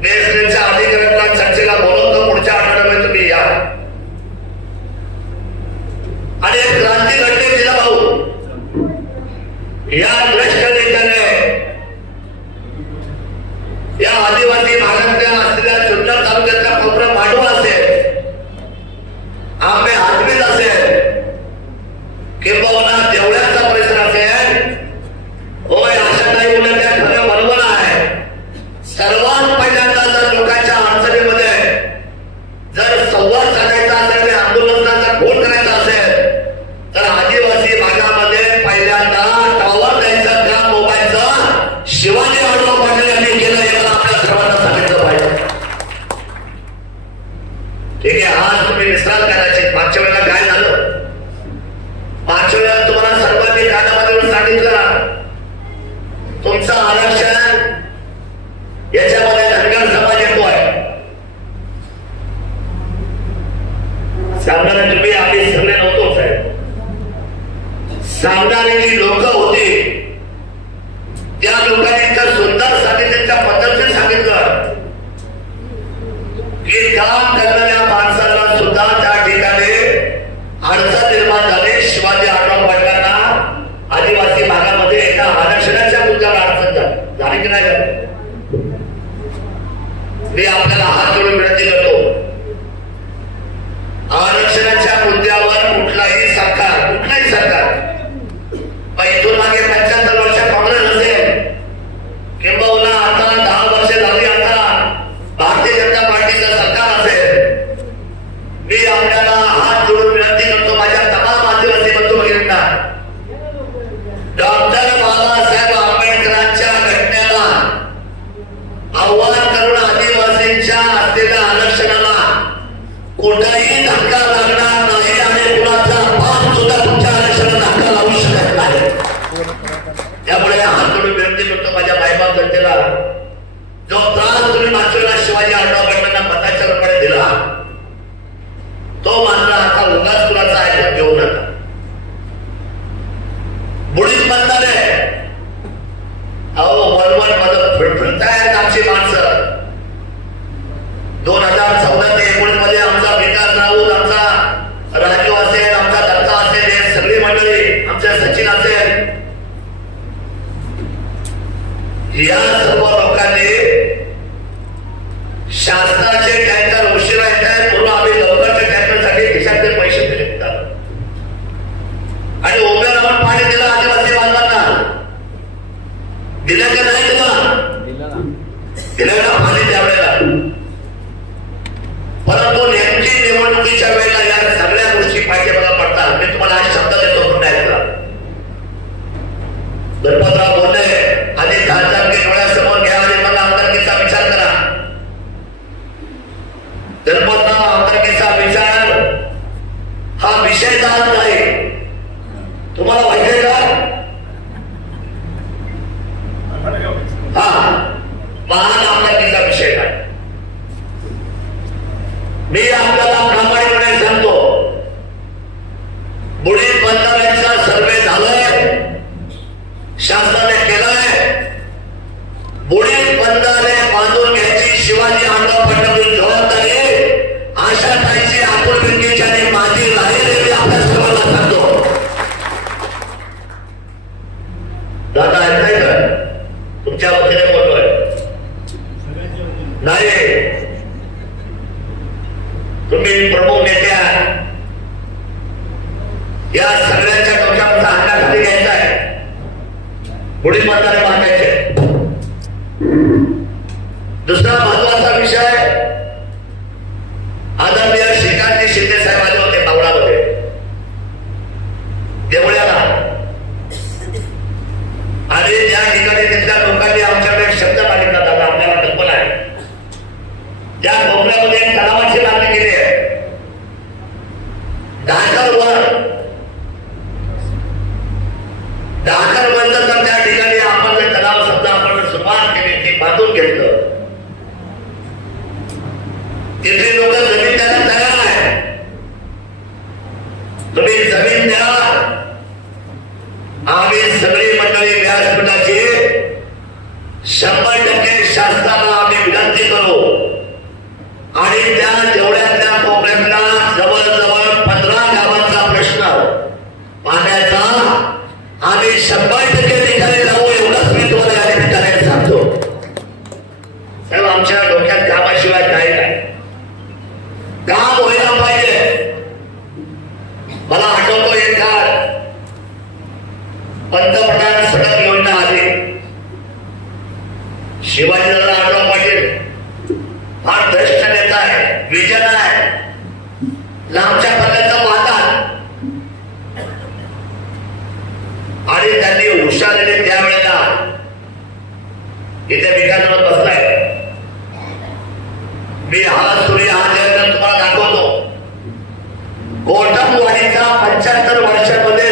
नेसलेच्या अधिकाऱ्यांना चर्चेला बोलवतो. पुढच्या आठवड्यामध्ये तुम्ही या. आणि एक क्रांती घडली तिला भाऊ. या दोन हजार चौदा ते एकोणीसमध्ये आमचा बेकार राऊत आमचा राजू असेल आमचा दत्ता असेल सगळी मंडळी आमच्या सचिन असेल. या सर्व लोकांनी शासनाचे टँकर उशिरा येत आहेत म्हणून आम्ही लवकरच्या टँकरसाठी खिशातले पैसे दिले आणि उभ्या राहून पाणी दिलं आदिवासी बांधवांना. दिलं एवढ्यातल्या कोकणातला जवळजवळ पंधरा गावांचा प्रश्न पाण्याचा आम्ही शंभर टक्के ठिकाणी जाऊ एवढंच मी तुम्हाला या ठिकाणी सांगतो. साहेब आमच्या डोक्यात कामाशिवाय काय काय काम व्हायला पाहिजे. मला आठवतो एक काळ. पंतप्रधान सडक योजना आली. शिवाजीराव आठवा पाटील फार भ्रष्ट नेता आहे विजन आहे. लांबच्या पल्ल्याचा वादा आणि त्यांनी हुशारीने त्यावेळेला. इथे विकासावर बसलाय. मी हा सूर्य हा जयंत तुम्हाला दाखवतो. कोटमवाडीचा पंच्याहत्तर वर्षामध्ये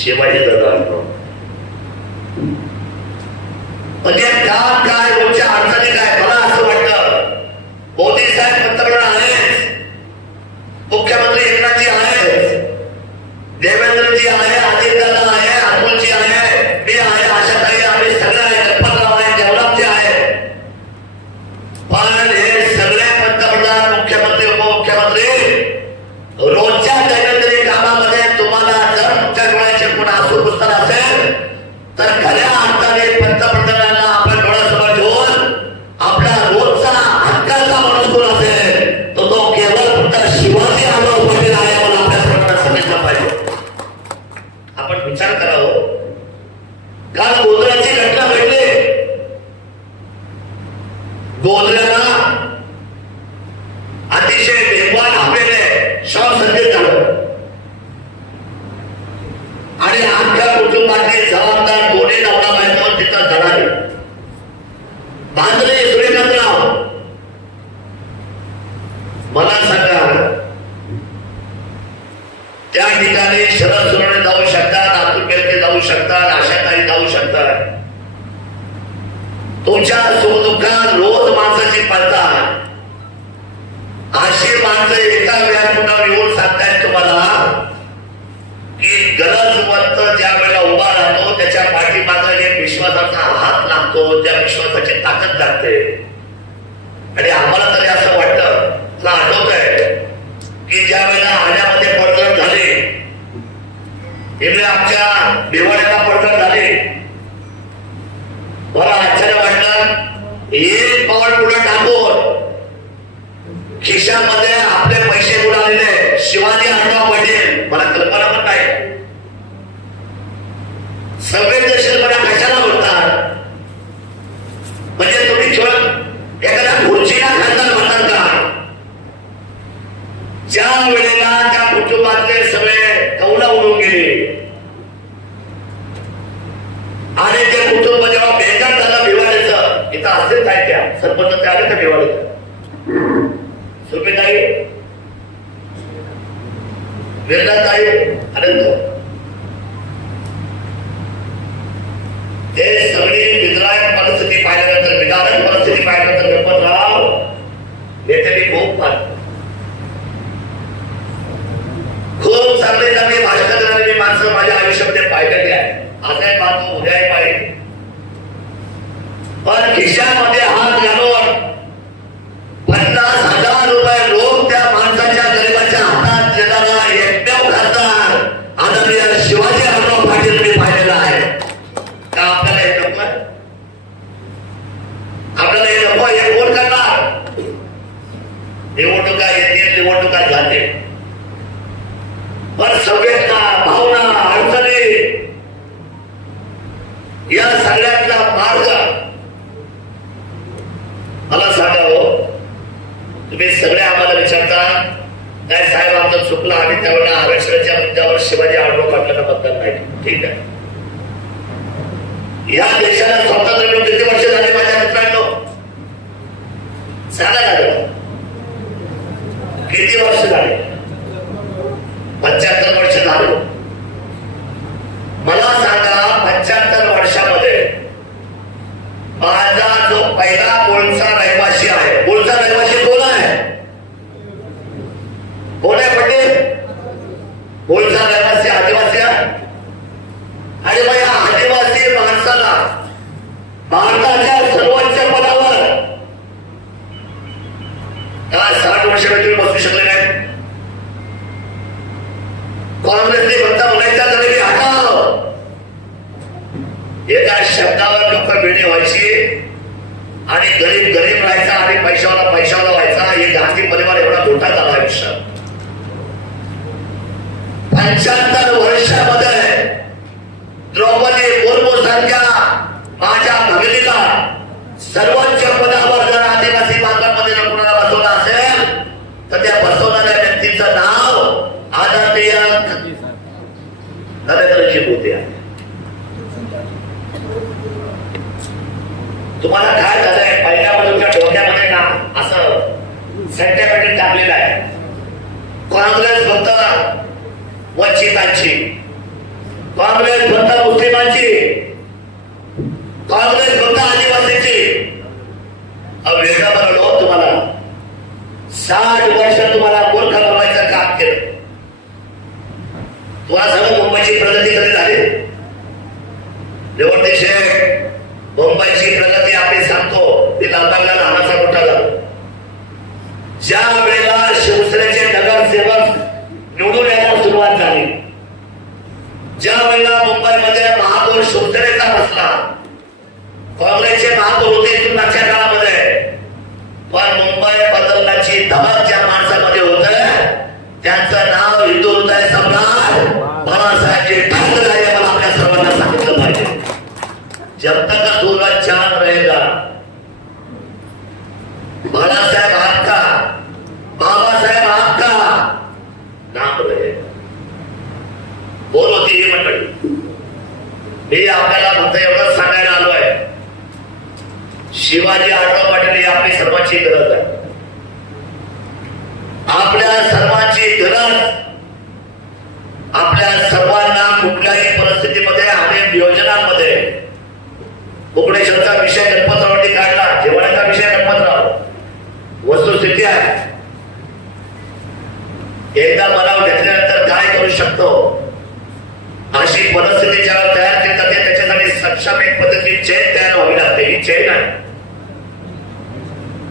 鞋外面的 बांधले सूर्यकांतराव मला सांगा त्या ठिकाणी शरद सुरणे जाऊ शकतात अतुल बेलके जाऊ शकतात आशाताई जाऊ शकतात. तुमच्या सुखदुःखात रोज माणसाची पडतात अशी माणसं एका व्यासपीठावर येऊन सांगतायत तुम्हाला की गरजवंत ज्या वेळेला त्याच्या पाठीमागं एक विश्वासाचा हात लागतो त्या विश्वासाची ताकद लागते. आणि आम्हाला तरी असं वाटतं तुला आठवत आहे की ज्या वेळेला आल्यामध्ये पडझड झाले इकडे आमच्या भिवाड्याला पडझड झाले मला आश्चर्य वाटलं एक पाऊल पुढे टाकून खिशामध्ये आपले पैसे बुडालेले शिवाजी आढळराव पाटील मला कल्पना पण नाही संवेदनशीलपणा कशाला म्हणतात म्हणजे तुम्ही केवळ एखाद्या खुर्चीला खासदार म्हणतात का ज्या वेळेला त्या कुटुंबातले सगळे कौला उडून गेले आणि ते कुटुंब जेव्हा बेकार झालं भिवाडीचं इथं असेच आहे त्या सरपंच ते आले त्या वेदाताई आनंद. ते सगळी विद्रायक परिस्थिती पाहिल्यानंतर विदारक परिस्थिती पाहिल्यानंतर गणपतराव नेत्यांनी खूप पाहिलं खूप चांगले चांगले भाषण करणारे माणसं माझ्या आयुष्यामध्ये पाहिलेले आहे आता पाहतो उद्याही पाहिजे पण खिशामध्ये हात घालून संवेदना भावना अडचणी या सगळ्यातला मार्ग. मला सांगा हो तुम्ही सगळे आम्हाला विचारता काय साहेब आमचं चुकलं आम्ही त्यावेळेला आरक्षणाच्या मुद्द्यावर शिवाजी आढळराव पाटलांना मतदान नाही. ठीक आहे. या देशाला स्वातंत्र्य मिळून किती वर्ष झाले माझ्या मित्रांनो? सांगा ना किती वर्ष झाले? पंच्याहत्तर वर्ष झाले मला सांगा पंच्याहत्तर वर्षामध्ये माझा जो पहिला बोलचा रहिवासी आहे बोलचा रहिवासी कोण आहे कोण आहे पटेल बोलचा रहिवासी आदिवासी आहे एका शब्दावर लोक वेळे व्हायची आणि गरीब गरीब राहायचा आणि पैशावाला पैशावाला व्हायचा हे गांधी परिवार एवढा मोठा झाला आयुष्यात पंच्याहत्तर वर्षामध्ये द्रौपदी मुर्मू सारख्या माझ्या भगिनीला सर्वोच्च पदावर जर आदिवासी भागामध्ये जर कोणाला बसवलं असेल तर त्या बसवणाऱ्या व्यक्तीचं नाव आदरणीय नरेंद्रजी मोदी आहे. तुम्हाला काय झालंय? पहिल्या तुमच्या डोक्यामध्ये ना असं सेंटिमेंट टाकलेलं आहे. काँग्रेस फक्त वंचितांची. काँग्रेस फक्त मुस्लिमांची. काँग्रेस फक्त आदिवासीची. वेगळा वेगळं तुम्हाला. साठ वर्ष तुम्हाला गोरखा बनवायचं काम केलं. तुम्हाला सगळं मुंबईची प्रगती कधी झाली? रेवंती शेख मुंबईची प्रगती आपण सांगतो. ती लालबागला लहानाचा मोठा झाला. ज्या वेळेला काँग्रेसचे महापौर होते इथून मागच्या काळामध्ये पण मुंबई बदलण्याची धमक ज्या माणसामध्ये होत त्यांचं नाव हिंदू हृदय सम्राट बाळासाहेबजी ठाकरे मला आपल्या सर्वांना सांगितलं पाहिजे. जब तक सूरज चांद रहेगा बाळासाहेब आपका बाबासाहेब आपका नाम रहेगा बोल होती ही मंडळी मी आपल्याला फक्त एवढंच सांगायला आलो आहे शिवाजी आढळराव पाटील ही आपली सर्वांची गरज आहे आपल्या सर्वांची गरज आपल्या सर्वांना कुठल्याही परिस्थितीमध्ये अनेक योजनांमध्ये कोकणेश्वरचा विषय गणपतरावनी काढला जेवणाचा विषय गणपतराव वस्तुस्थिती आहे. एकदा बनाव घेतल्यानंतर काय करू शकतो? अशी परिस्थिती ज्याला तयार केली जाते त्याच्यासाठी सक्षम एक पद्धती चेन तयार व्हावी लागते. ही चेन आहे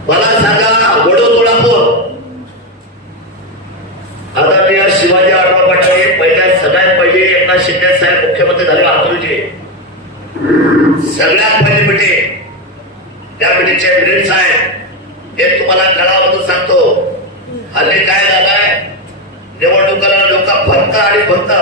मला सांगा वडो तुळापूर आदरणीय शिवाजी आढळराव पाटील पहिल्या सगळ्यात पहिली एकनाथ शिंदे साहेब मुख्यमंत्री झाले अतुलजी. सगळ्यात पहिली मिटिंग त्या मिटिंगचे मिनिट साहेब. हे तुम्हाला कळाबद्दल सांगतो. हल्ली काय झालंय? निवडणुकाला लोक फक्त आणि फक्त